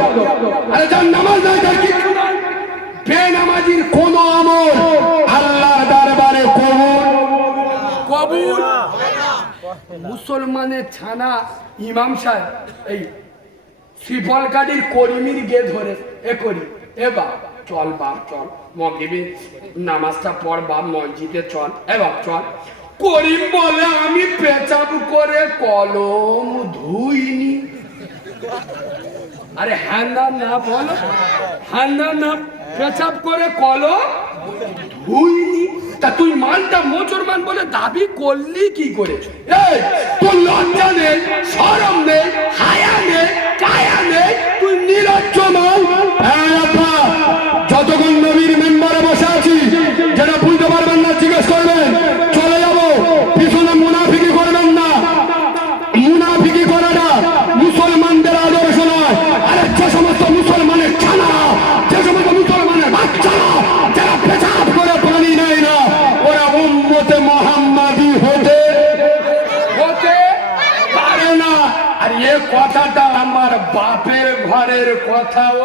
আরে যার নামাজ নাই তার কিছু নাই। বেনামাজির কোন আমল আল্লাহর দরবারে কবুল। মুসলমানের ছানা ইমাম সাহেব এই শ্রীফল কাঠির করিমির গে ধরে এ করি এ বাপ চল, বাপ চল মগিবি নামাজটা পড়, বাপ মসজিদে চল, এ বাপ চল। করিম বলে আমি পেচাব করে কলম ধুইনি। আরে হ্যাঁ না বলো, হ্যাঁ না পেচাব করে কলম ধুইনি। তা তুই মালটা মুসলমান বলে দাবি করলি কি করে? এই তোর লজ্জা নেই, শরম নেই, হায়া নেই, কায়া নেই, তুই নির্লজ্জ মাল। যতক্ষণ নবীর মেম্বারে বসে আছি যেটা বুঝতে পারবেন না জিজ্ঞেস করবেন, চলে যাব। পিছনে মুনাফিকি করবেন না। মুনাফিকি করাটা মুসলমানদের আদর্শ নয়। আরে যে সমস্ত মুসলমানের ছানা, যে সমস্ত মুসলমানের বাচ্চারা যারা পেশাব করে পানি নেয় না, ওরা উম্মতে মুহাম্মাদি হতে পারে না। আর এ কথাটা আমার বাপের ঘরের কথাও।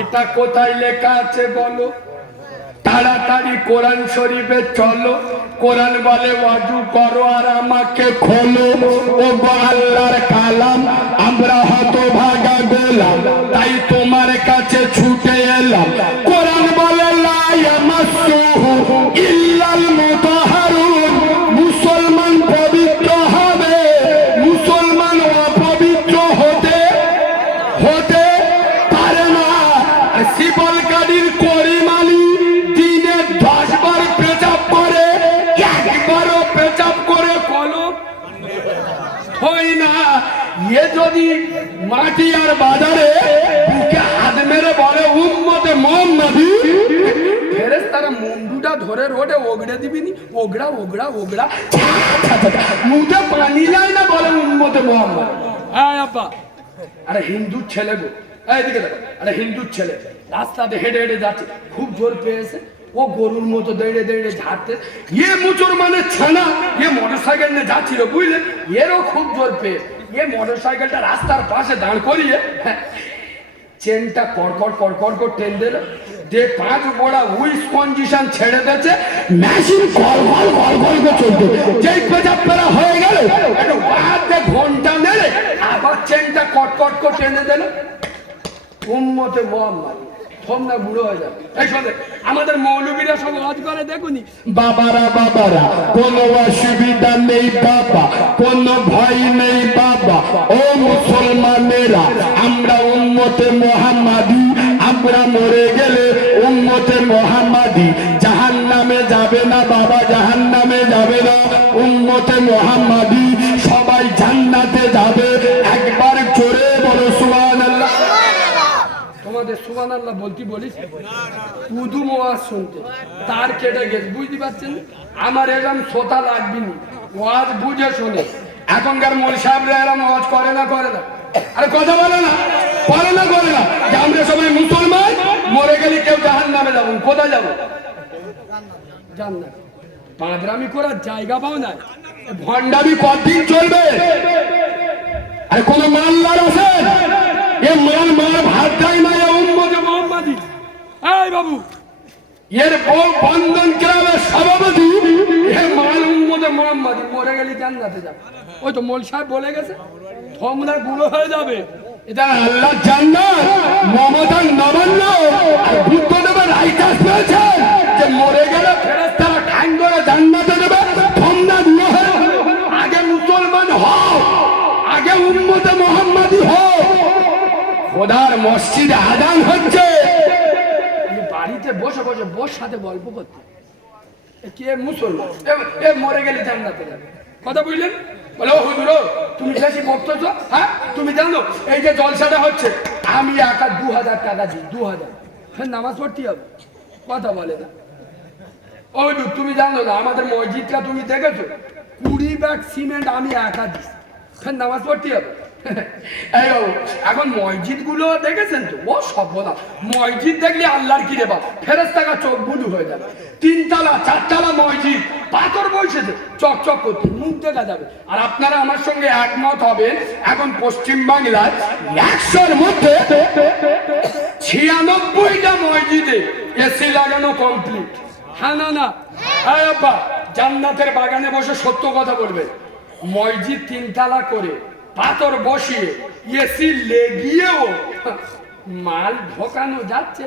এটা কোথায় লেখা আছে বলো? তাড়াতাড়ি কোরআন শরীফে চলো। কোরআন বলে ওয়াজু করো আর আমাকে খোলো। ও গো আল্লাহর কালাম, আমরা হতভাগা গোলাম, তাই তোমার কাছে ছুটে এলাম। কোরআন বলে লা ইয়ামাসসুহু ইল্লাল মুতাহহারুন, মুসলমান পবিত্র হবে, মুসলমান অপবিত্র হতে পারে না। শ্রীফল কাঠির করিম আলী দিনে 10 বার পেচাব করে, একবারও পেচাব করে কলম হয় না। এ যদি মাটি আর বাজারে বুকে হাত মেরে বলে উম্মতে মুহাম্মাদি, ফেরেশতারা মুন্ডুটা ধরে রোডে ওগড়ে দিবিনি, ওগড়া মুখে পানি যায় না বলে উম্মতে মুহাম্মাদ। হ্যাঁ আব্বা। আরে হিন্দুর ছেলে গো, এইদিকে দেখো, আরে হিন্দুর ছেলে রাস্তাতে হেঁটে যাচ্ছে, খুব জোর পেয়েছে, ও গরুর মতো দৌড়ে ঝাড়তে। ইয়ে মুসলমানের ছানা, ইয়ে মোটরসাইকেল নিয়ে যাচ্ছিল বুঝলেন, এরও খুব জোর পেয়ে ইয়ে মোটরসাইকেলটা রাস্তার পাশে দাঁড় করিয়ে চেনটা কড়কড় করে টেন দিল, যে 5 গোড়া উইস কন্ডিশন ছেড়ে দিয়েছে, মেশিন কল করে চলতে। যেই পেচাব পেরা হয়ে গেল একটু বাহাতে ঘন্টা মেরে আবার চেনটা কটকট করে টেনে দিল। উম্মতে মুহাম্মাদ তোমরা বুড়ো হয়ে যাবে। এই শোনে, আমাদের মৌলবীরা সব ওয়াজ করে দেখুনি, বাবারা কোনো অসুবিধা নেই বাবা, কোনো ভয় নেই বাবা। ও মুসলমানেরা, আমরা উম্মতে মুহাম্মাদি, আমরা মরে গেলে উম্মতে মুহাম্মাদি জাহান্নামে যাবে না বাবা, জাহান্নামে যাবে না। উম্মতে মুহাম্মাদি সবাই জান্নাতে যাবে। একবার জোরে বলো সুবহানাল্লাহ। তোমাদের সুবহানাল্লাহ বলতে বলিস উদু ওয়াজ শুনতে তার কেটে গেছে, বুঝতে পারছেন? আমার এরকম শ্রোতা লাগবে না, ওয়াজ বুঝে শুনে। এখনকার মৌলভী সাহেবরা এরকম ওয়াজ করে না। আরে কথা বলে না, করে না যে আমরা সবাই মুসলমান, মরে গেলে কেউ জাহান্নামে যাবো। কোথায় যাবো? জান্নাত। পাঁদরামি করার জায়গা পাও না। ভণ্ডামি কতদিন চলবে? আর কোন মাল্লার আছে? এ মাল ভাত দেয় না। উম্মতে মুহাম্মাদি। এই বাবু, এর বন্ধন ক্লাবের সভাপতি, এ মাল উম্মতে মুহাম্মাদি, মরে গেলে জান্নাতে যাবে। ওই তো মৌলভী সাহেব বলে গেছে, তোমরা বুড়ো হয়ে যাবে। এটা আল্লাহ জান্নাত, মমতার নবান্ন আর বুদ্ধদেবের রাইটাস পেয়েছে যে মরে গেলে ফেরেশতারা ঠাং করে জান্নাতে দেবে। তোমরা বুড়ো হয়ে আগে মুসলমান হও, আগে উম্মতে মুহাম্মাদি হও। খোদার মসজিদে আযান হচ্ছে, বাড়িতে বসে বোর সাথে গল্প করতে, কে মুসলমান, এ মরে গেলে জান্নাতে যাবে। কথা বুঝলেন? বলো হুজুর তুমি বেশি বক্তব্য। হ্যাঁ, তুমি জানো এই যে জলসাটা হচ্ছে, আমি একা 2000 টাকা দিই, 2000 নামাজ পড়তে হবে। কথা বলে না। ওই তুমি জানো না, আমাদের মসজিদটা তুমি দেখেছো, 20 ব্যাগ সিমেন্ট আমি একা দিই, নামাজ পড়তে হবে। এই বাবু, এখন মসজিদ গুলো দেখেছেন তো, ও সর্বনা মসজিদ দেখলে আল্লাহর কি রে বাপ, ফেরেশতারা চোখ বুলু হয়ে যাবে। 3 তলা 4 তলা মসজিদ, পাথর বসেছে চকচক করতে, মুখ দেখা যাবে। আর আপনারা আমার সঙ্গে একমত হবেন, এখন পশ্চিম বাংলায় 100-র মধ্যে 96টা মসজিদে এসি লাগানো কমপ্লিট। হ্যাঁ না না, হ্যাঁ আব্বা, জান্নাতের বাগানে বসে সত্য কথা বলবে। মসজিদ 3 তলা করে পাথর বসিয়ে এসি লেগিয়েও মাল ঢোকানো যাচ্ছে,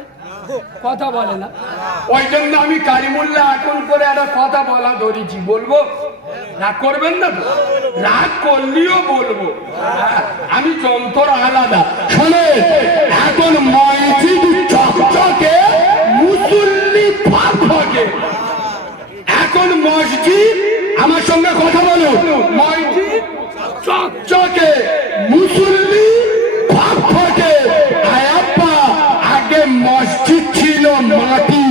কথা বলে না। ওই জন্য আমি কারিমুল্লাহ এখন করে একটা কথা বলা ধরেছি, বলবো? রাগ করবেন না তো? রাগ করলেও বলবো, আমি যন্ত্র আলাদা। শোনে, এখন মসজিদ চকচকে, মুসল্লি ফাঁকে। এখন মসজিদ, আমার সঙ্গে কথা বলো, মসজিদ চকচকে, মুসল্লি ফাঁকে। আয়াপ্পা, আগে মসজিদ ছিল মাটি,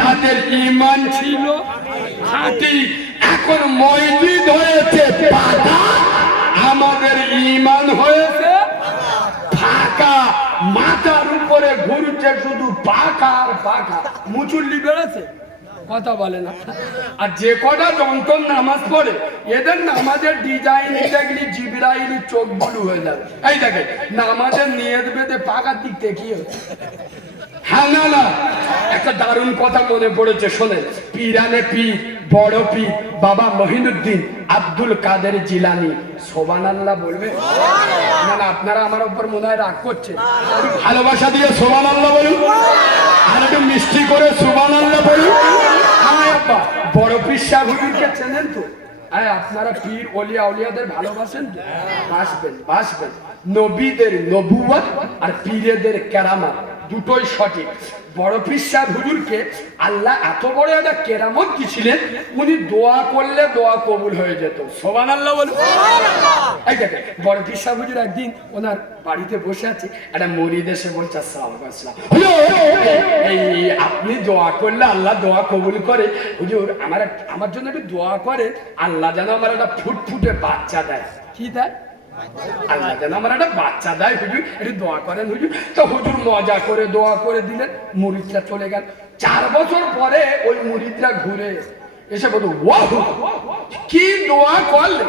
তাদের ঈমান ছিল খাঁটি, এখন মসজিদ হয়েছে পাকা, আমাদের ঈমান হয়েছে ফাঁকা। মাথার উপরে ঘুরছে শুধু পাকা আর পাকা, মুচুল্লি বেড়েছে, কথা বলে না। আর যে কটা যন্ত্র নামাজ পড়ে, এদের নামাজের ডিজাইন দেখলি জিবরাইলি চোখ বুলু হয়ে যাবে। এই দেখে নামাজের নিয়ত বেঁধে পাকার দিক থেকে হচ্ছে। হ্যাঁ না না, একটা দারুণ কথা মনে পড়েছে, শোনেন। পীরানে পীর, বড় পীর বাবা মহিনুদ্দিন আব্দুল কাদের জিলানী, সুবহানাল্লাহ বলবে না? না, আপনারা আমার উপর মনে হয় রাগ করছেন। ভালোবাসা দিয়ে সুবহানাল্লাহ বলুন, আর একটু মিষ্টি করে সুবহানাল্লাহ বলুন। হ্যাঁ আব্বা, বড় পীর সাহেব হুজুরকে চেনেন তো? হ্যাঁ, আপনারা পীর ওলিয়া আউলিয়াদের ভালোবাসেন তো? বাসবেন বাসবেন। নবীদের নবুয়ত আর পীরেদের কেরামত দুটোই সঠিক। বড় পীর সাহেব হুজুরকে আল্লাহ এত বড় একটা কেরামত দিয়েছিলেন, উনি দোয়া করলে দোয়া কবুল হয়ে যেত। সুবহানাল্লাহ বলুন। এই দেখেন, বড় পীর সাহেব হুজুর একদিন ওনার বাড়িতে বসে আছে, একটা মরিদ এসে বলছে, আসসালামু আলাইকুম, এই আপনি দোয়া করলে আল্লাহ দোয়া কবুল করে, হুজুর আমার জন্য একটু দোয়া করেন, আল্লাহ যেন আমার একটা ফুটফুটে বাচ্চা দেয়। কি দেয়? আল্লাহ যেন আমার একটা বাচ্চা দেয়, হুজুর একটু দোয়া করেন হুজুর। তো হুজুর মজা করে দোয়া করে দিলেন, মুরিদরা চলে গেল। 4 বছর পরে ওই মুরিদরা ঘুরে এসে বলতো, কি দোয়া করলে,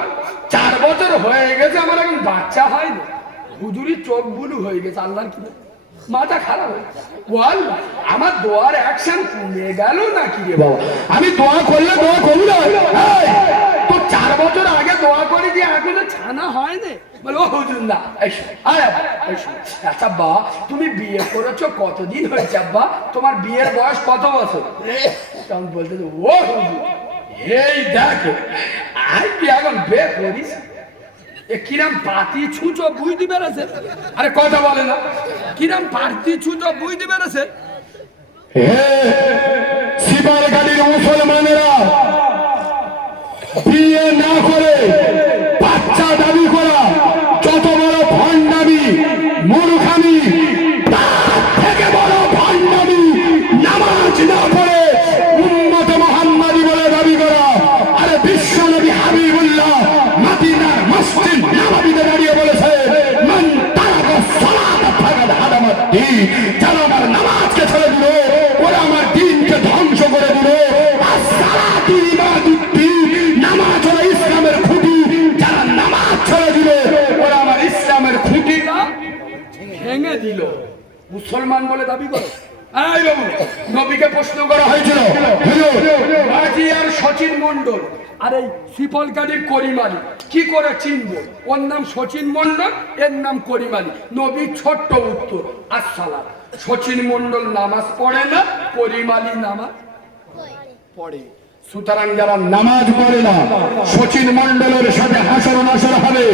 4 বছর হয়ে গেছে আমার এখন বাচ্চা হয়নি। হুজুরি চোখ বুলু হয়ে গেছে, আল্লাহর কি মাথা খারাপ হয়ে বল, আমার দোয়ার অ্যাকশন কমে গেল নাকি রে বাবা? আমি দোয়া করলে দোয়া কবুল হয়। তো 4 বছর আগে দোয়া করে দিয়ে এখনো ছানা হয়নি? বলে, ও হুজুর না। আচ্ছা বা, তুমি বিয়ে করেছো কতদিন হয়েছে আব্বা? তোমার বিয়ের বয়স কত বছর? তখন বলতে, ও হুজুর, এই দেখো আই কি এখন বিয়ে করিস, কিরাম পাতি ছুঁচো বুঝতে পেরেছে? আরে কথা বলে না, কিরাম পাতি ছুঁচো বুঝতে পেরেছে? শিবার গাড়ির মুসলমানেরা বিয়ে না করে বাচ্চা দাবি করা যত বড় ভণ্ডামি, মূর্খামি, তার থেকে বড় ভণ্ডামি নামাজ না পড়ে উম্মতে মুহাম্মাদি বলে দাবি করা। আরে বিশ্ব নবী হাবিবুল্লাহ মদিনার মসজিদ নববীতে দাঁড়িয়ে বলেছে, মান তারাকা সালাত ফাকাদ হাদামাত দ্বীন, যারা আমার নামাজকে ছেড়ে দিল ওরা আমার দ্বীনকে ধ্বংস করে দিল। as-সালাতু ইবাদুদ্দীন, নামাজ হলো ইসলামের খুঁটি, যারা নামাজ ছেড়ে দিল ওরা আমার ইসলামের খুঁটিটা ভেঙে দিল। মুসলমান বলে দাবি করো। এই বাবু, নবীকে প্রশ্ন করা হয়েছিল, আজি আর সচিন মন্ডল আর এই সিফল কাদির করিম আলী কি করে চিনবো? ওর নাম সচিন মন্ডল, এর নাম করিম আলী। নবীর ছোট্ট উত্তর, আসসালাম। সচিন মন্ডল নামাজ পড়ে না, করিম আলী নামাজ পড়ে। সুতরাং যারা নামাজ পড়ে না, সচিন মন্ডলের সাথে হাসর নাসর হবে।